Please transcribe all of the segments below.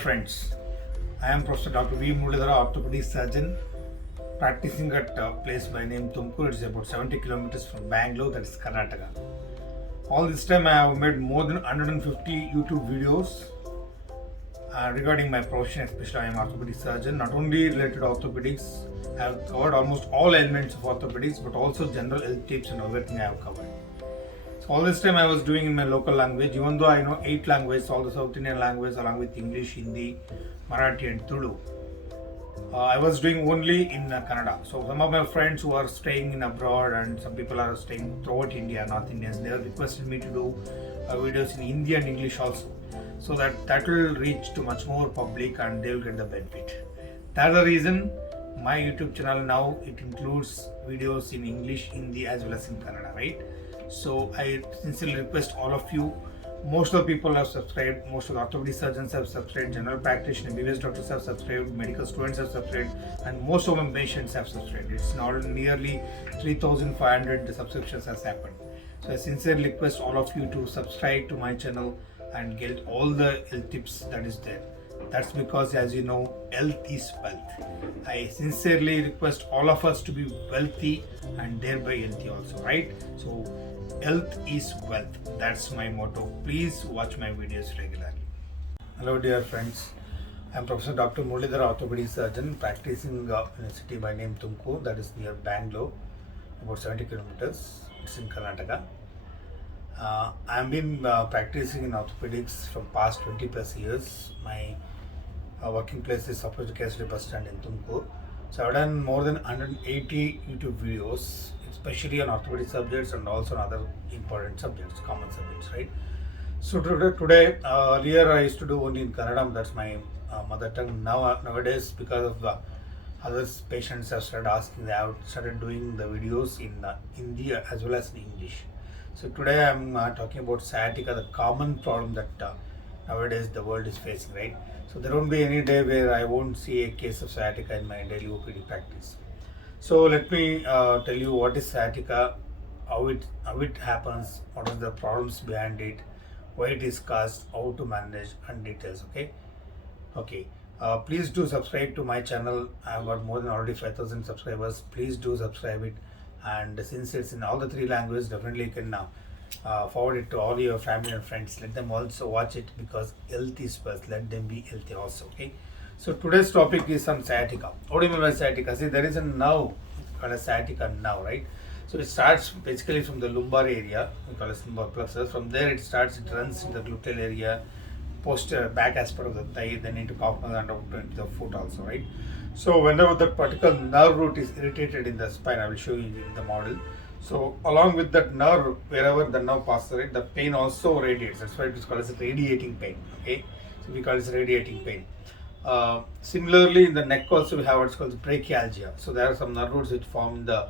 friends. I am Professor Dr. V. Muralidhara, orthopedic surgeon, practicing at a place by name Tumkur. It's about 70 kilometers from Bangalore, that is Karnataka. All this time I have made more than 150 YouTube videos regarding my profession, especially I am orthopedic surgeon. Not only related to orthopedics, I have covered almost all elements of orthopedics, but also general health tips and everything I have covered. So all this time I was doing in my local language, even though I know 8 languages, all the South Indian languages along with English, Hindi, Marathi and Tulu. I was doing only in Kannada. So some of my friends who are staying in abroad and some people are staying throughout India, North Indians, they have requested me to do videos in Hindi and English also. So that will reach to much more public and they will get the benefit. That's the reason my YouTube channel now, it includes videos in English, Hindi as well as in Kannada, right? So I sincerely request all of you. Most of the people have subscribed, most of the orthopedic surgeons have subscribed, general practitioners, MBBS doctors have subscribed, medical students have subscribed, and most of my patients have subscribed. It's now nearly 3,500 subscriptions has happened. So I sincerely request all of you to subscribe to my channel and get all the health tips that is there. That's because, as you know, health is wealth. I sincerely request all of us to be wealthy and thereby healthy also, right? So health is wealth. That's my motto. Please watch my videos regularly. Hello dear friends. I am Professor Dr. Muralidhara, orthopedic surgeon, practicing in a city by name Tumkur, that is near Bangalore, about 70 kilometers. It's in Karnataka. I have been practicing in orthopedics from past 20 plus years. My working place is opposite Kesari bus stand in Tumkur. So I've done more than 180 YouTube videos, especially on orthopedic subjects and also on other important subjects, common subjects, right? So today earlier I used to do only in Kannada, that's my mother tongue. Nowadays, because of the other patients have started asking, they have started doing the videos in Hindi as well as in English. So today I'm talking about sciatica, the common problem that nowadays the world is facing, right? So there won't be any day where I won't see a case of sciatica in my daily OPD practice. So let me tell you what is sciatica, how it happens, what are the problems behind it, why it is caused, how to manage, and details. Okay. Please do subscribe to my channel. I've got more than already 5,000 subscribers. Please do subscribe it. And since it's in all the 3 languages, definitely you can forward it to all your family and friends. Let them also watch it because health is first. Let them be healthy also. Okay. So today's topic is on sciatica. What do you mean by sciatica? See, there is a nerve called a sciatica nerve, right? So it starts basically from the lumbar area, we call it lumbar plexus. From there it runs in the gluteal area, posterior back aspect of the thigh, then into calf muscle and out into the foot also, right? So whenever that particular nerve root is irritated in the spine, I will show you in the model. So along with that nerve, wherever the nerve passes, right, the pain also radiates. That's why it is called as radiating pain. Okay, so we call it radiating pain. Similarly, in the neck also we have what's called brachialgia. So there are some nerve roots which form in the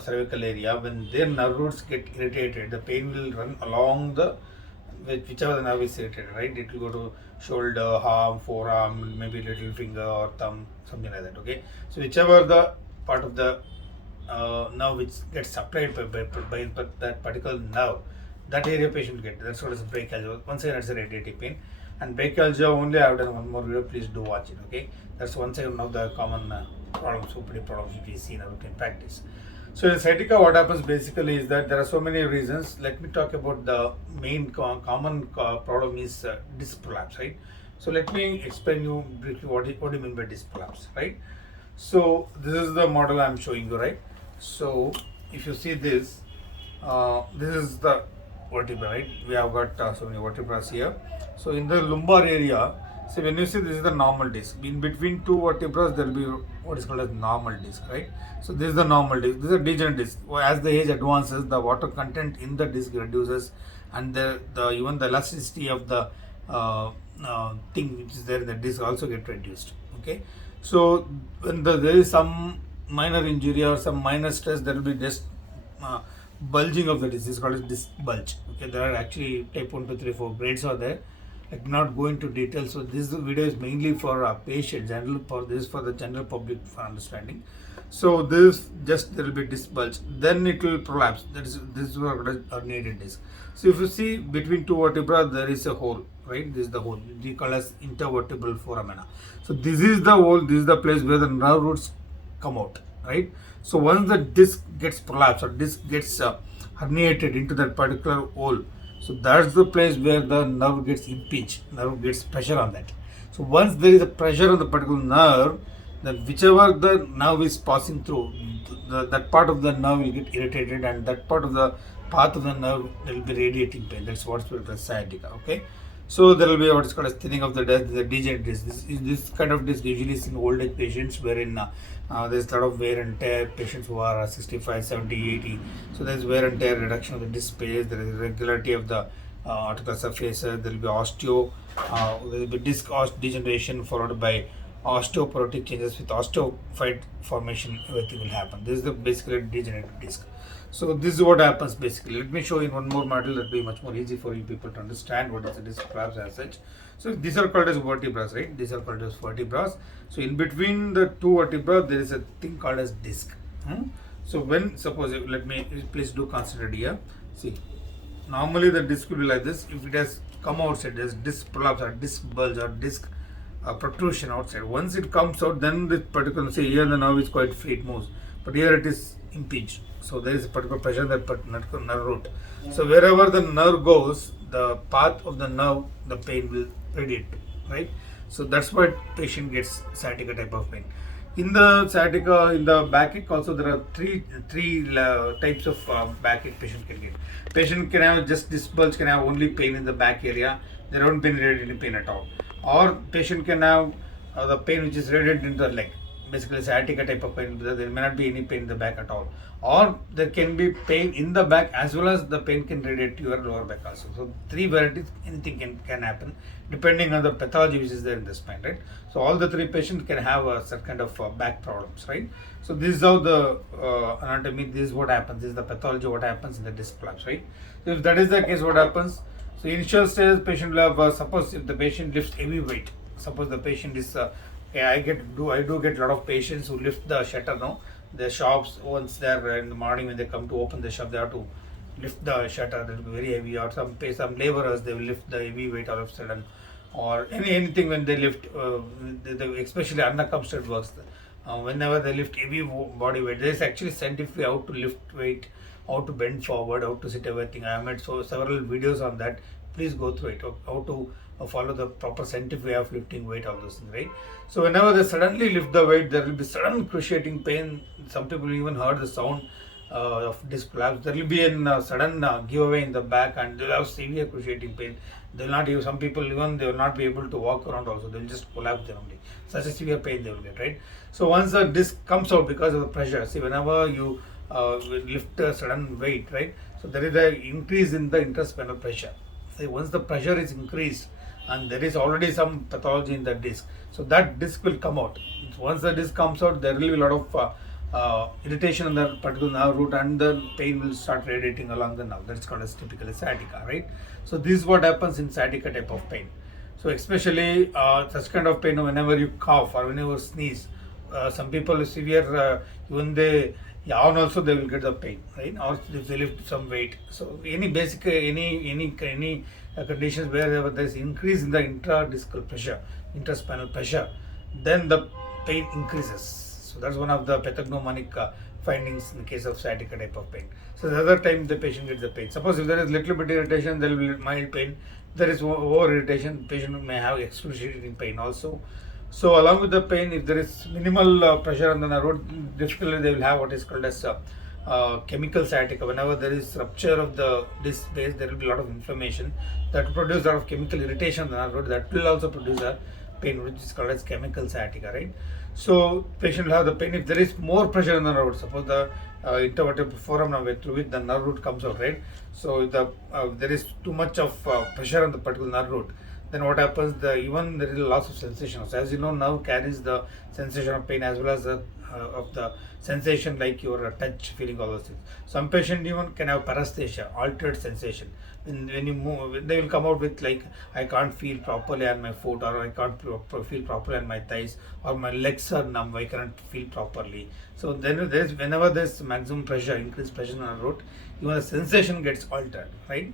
cervical area. When their nerve roots get irritated, the pain will run along the whichever the nerve is irritated, right? It will go to shoulder, arm, forearm, maybe little finger or thumb, something like that. Okay, so whichever the part of the nerve which gets supplied by that particular nerve, that area patient will get. That's what is brachialgia. Once again, it's a radiating pain. And brachialgia only I have done one more video. Please do watch it. Okay, that's once again one of the common problems, OPD problems which we see in our routine practice. So in sciatica, what happens basically is that there are so many reasons. Let me talk about the main common problem is disc prolapse, right? So let me explain you briefly what do you mean by disc prolapse, right? So this is the model I am showing you, right? So if you see this, this is the vertebra, right? We have got so many vertebrae here. So in the lumbar area, so when you see this is the normal disc. In between 2 vertebrae, there will be what is called as normal disc, right? So this is the normal disc. This is a degenerate disc. As the age advances, the water content in the disc reduces, and the even the elasticity of the thing which is there in the disc also get reduced. Okay. So when there is some minor injury or some minor stress, there will be disc bulging of the disc. This is called as disc bulge. Okay. There are actually type 1, 2, 3, 4 grades are there. Let me not go into details. So this video is mainly for patients, for the general public for understanding. So this just there will be disc bulge, then it will prolapse. This is what is herniated disc. So if you see between two vertebrae there is a hole, right? This is the hole. We call as intervertebral foramina. So this is the hole. This is the place where the nerve roots come out, right? So once the disc gets prolapsed or disc gets herniated into that particular hole, so that's the place where the nerve gets impinged. Nerve gets pressure on that. So once there is a pressure on the particular nerve, then whichever the nerve is passing through, that part of the nerve will get irritated, and that part of the path of the nerve will be radiating pain. That's what's called as sciatica. Okay. So there will be what is called as thinning of the disc, the degenerate disc. This kind of disc usually is in old age patients wherein there's a lot of wear and tear. Patients who are 65, 70, 80. So there's wear and tear, reduction of the disc space. There is irregularity of the articular surface. There will be there will be disc degeneration followed by osteoporotic changes with osteophyte formation. Everything will happen. This is the basically degenerative disc. So this is what happens basically. Let me show you in one more model that will be much more easy for you people to understand what is the disc prolapse as such. So these are called as vertebrae, right? These are called as vertebrae. So in between the two vertebrae there is a thing called as disc. So when suppose let me please do consider here. See, normally the disc will be like this. If it has come outside, there's disc prolapse or disc bulge or disc protrusion outside. Once it comes out, then this particular, say here the nerve is quite free, it moves, but here it is impinged. So there is a particular pressure on that nerve root. So wherever the nerve goes, the path of the nerve, the pain will radiate, right? So that's why patient gets sciatica type of pain. In the sciatica, in the backache also there are three types of backache patient can get. Patient can have just this bulge, can have only pain in the back area. They don't been radiating pain at all. Or patient can have the pain which is radiated into the leg. Basically sciatica type of pain, there may not be any pain in the back at all. Or there can be pain in the back as well as the pain can radiate to your lower back also. So three varieties, anything can happen depending on the pathology which is there in the spine, right? So all the three patients can have certain kind of back problems, right? So this is how the anatomy, this is what happens, this is the pathology, what happens in the disc prolapse, right? So if that is the case, what happens? So initial stage patient will have, suppose if the patient lifts heavy weight, suppose the patient is, I do get a lot of patients who lift the shutter now. The shops, once they're in the morning when they come to open the shop, they have to lift the shutter, that will be very heavy, or some laborers, they will lift the heavy weight all of a sudden, or anything when they lift, especially unaccustomed works, whenever they lift heavy body weight, there is actually scientific how to lift weight, how to bend forward, how to sit, everything. I have made several videos on that. Please go through it, how to follow the proper scientific way of lifting weight, all those things, right? So whenever they suddenly lift the weight, there will be sudden cruciating pain. Some people even heard the sound of disc prolapse. There will be a sudden giveaway in the back, and they will have severe cruciating pain. They will not even, some people even they will not be able to walk around also. They will just collapse there only. Such a severe pain they will get, right? So once the disc comes out because of the pressure, see, whenever you lift a sudden weight, right? So there is an increase in the interspinal pressure. See, once the pressure is increased and there is already some pathology in the disc, so that disc will come out. Once the disc comes out, there will be a lot of irritation in the particular nerve root, and the pain will start radiating along the nerve. That's called as typically sciatica, right? So this is what happens in sciatica type of pain. So especially such kind of pain whenever you cough or whenever you sneeze. Some people with severe, even they yawn also, they will get the pain, right? Or if they lift some weight. So any basic any conditions where there is increase in the intradiscal pressure, interspinal pressure, then the pain increases. So that's one of the pathognomonic findings in the case of sciatica type of pain. So the other time the patient gets the pain. Suppose if there is little bit irritation, there will be mild pain. If there is over irritation, patient may have excruciating pain also. So along with the pain, if there is minimal pressure on the nerve root, difficulty they will have what is called as chemical sciatica. Whenever there is rupture of the disc space, there will be a lot of inflammation that will produce a lot of chemical irritation on the nerve root. That will also produce a pain, which is called as chemical sciatica, right? So patient will have the pain if there is more pressure on the nerve root. Suppose the intervertebral foramen through which the nerve root comes out, right? So if there is too much of pressure on the particular nerve root, then what happens, even there is a loss of sensation. So as you know, nerve carries the sensation of pain as well as the of the sensation like your touch, feeling, all those things. Some patient even can have paresthesia, altered sensation. When you move, they will come out with like, I can't feel properly on my foot, or I can't feel properly on my thighs, or my legs are numb, I cannot feel properly. So then whenever there's maximum pressure, increased pressure on the root, even the sensation gets altered, right?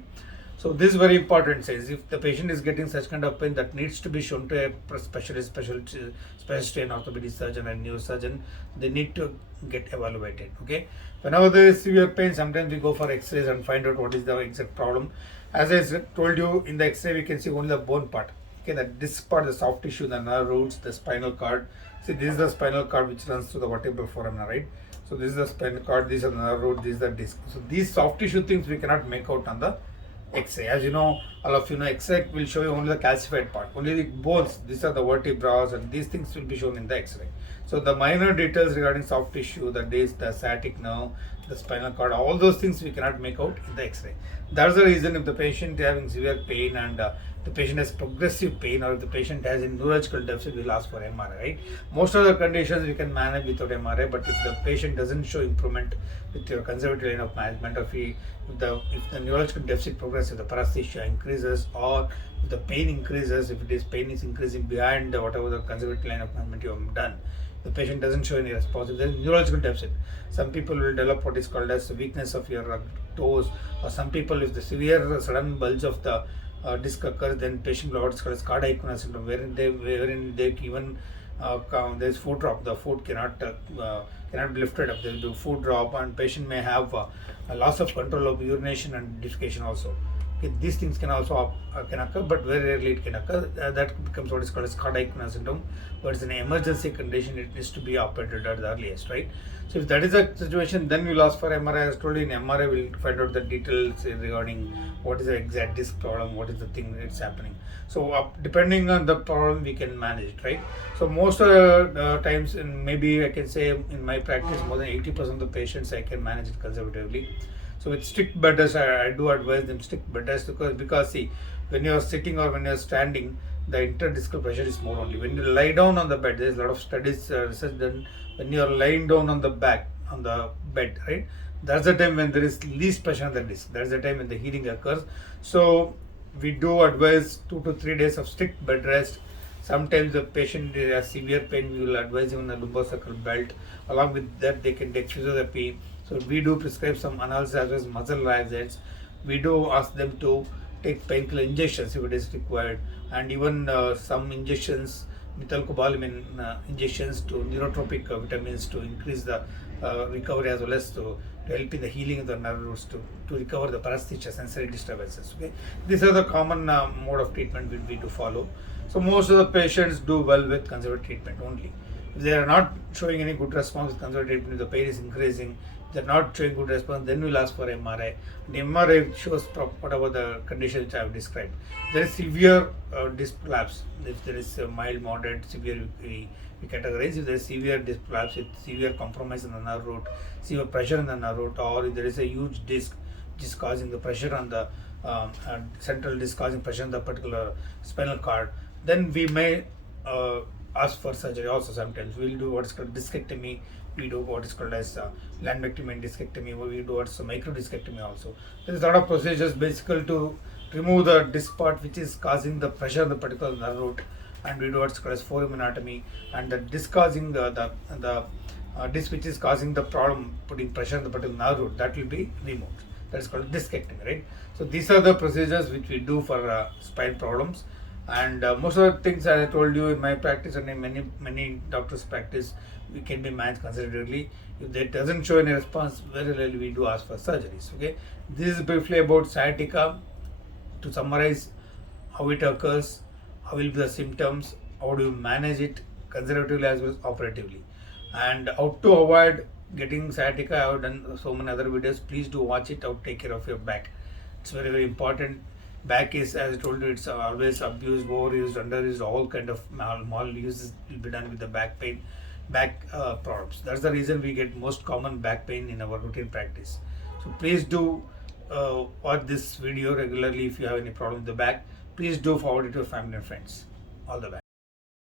So this is very important. Says if the patient is getting such kind of pain, that needs to be shown to a specialist, an orthopedic surgeon and neurosurgeon. They need to get evaluated. Okay. Whenever there is severe pain, sometimes we go for X-rays and find out what is the exact problem. As I told you, in the X-ray we can see only the bone part. Okay, that this part, the soft tissue, the nerve roots, the spinal cord. See, this is the spinal cord which runs through the vertebral foramina, right? So this is the spinal cord, these are the nerve root, this is the disc. So these soft tissue things we cannot make out on the X-ray. As you know, all of you know, X-ray will show you only the calcified part, only the bones. These are the vertebrae, and these things will be shown in the X-ray. So the minor details regarding soft tissue, the disc, the sciatic nerve, the spinal cord, all those things we cannot make out in the X-ray. That's the reason if the patient is having severe pain and the patient has progressive pain, or if the patient has a neurological deficit, we'll ask for MRI, right? Most of the conditions we can manage without MRI, but if the patient doesn't show improvement with your conservative line of management, or if the neurological deficit progresses, if the paresthesia increases, or if the pain increases, if pain is increasing behind whatever the conservative line of management you have done, the patient doesn't show any response. If there is neurological deficit, some people will develop what is called as the weakness of your toes, or some people, if the severe sudden bulge of the disc occurs, then patient will have what's called as cardiac syndrome, wherein they even there is foot drop. The foot cannot be lifted up. There will be foot drop, and patient may have a loss of control of urination and defecation also. Okay, these things can also can occur, but very rarely it can occur. That becomes what is called as cardiac syndrome. But it's an emergency condition. It needs to be operated at the earliest, right? So if that is the situation, then we'll ask for MRI. As told you, in MRI we'll find out the details regarding what is the exact disc problem, what is the thing that's happening. So depending on the problem, we can manage it, right? So most of the times, and maybe I can say in my practice, more than 80% of the patients I can manage it conservatively. So with strict bed rest, I do advise them strict bed rest, because see, when you are sitting or when you are standing, the interdiscal pressure is more only. When you lie down on the bed, there is a lot of studies, research done. When you are lying down on the back, on the bed, right? That's the time when there is least pressure on the disc. That's the time when the healing occurs. So we do advise 2 to 3 days of strict bed rest. Sometimes the patient has severe pain, we will advise him on a lumbosacral belt. Along with that, they can take physiotherapy. So we do prescribe some analgesics as well as muscle relaxants. We do ask them to take painkiller injections if it is required, and even some injections, methylcobalamin injections to neurotropic vitamins to increase the recovery, as well as to help in the healing of the nerve roots to recover the paresthesia, sensory disturbances. Okay, these are the common mode of treatment we do follow. So most of the patients do well with conservative treatment only. If they are not showing any good response with conservative treatment, if the pain is increasing, they're not showing good response, then we'll ask for MRI. The MRI shows whatever the condition which I have described. There is severe disc prolapse. If there is mild, moderate, severe, we categorize. If there is severe disc prolapse with severe compromise in the nerve root, severe pressure in the nerve root, or if there is a huge disc which is causing the pressure on the central disc, causing pressure on the particular spinal cord, then we may ask for surgery also. Sometimes we'll do what is called discectomy. We do what is called as lumpectomy and discectomy. We do what's microdiscectomy also. There is a lot of procedures basically to remove the disc part which is causing the pressure on the particular nerve root, and we do what's called as foraminotomy, and the disc causing the disc which is causing the problem, putting pressure on the particular nerve root, that will be removed. That is called discectomy, right? So these are the procedures which we do for spine problems. And most of the things, as I told you, in my practice and in many doctors' practice, we can be managed conservatively. If that doesn't show any response, very rarely we do ask for surgeries. Okay, this is briefly about sciatica. To summarize, how it occurs, how will be the symptoms, how do you manage it conservatively as well as operatively, and how to avoid getting sciatica. I have done so many other videos. Please do watch it. How to take care of your back. It's very, very important. Back is, as I told you, it's always abused, overused, underused. All kind of maluses will be done with the back pain, back problems. That's the reason we get most common back pain in our routine practice. So please do watch this video regularly if you have any problem with the back. Please do forward it to your family and friends. All the best.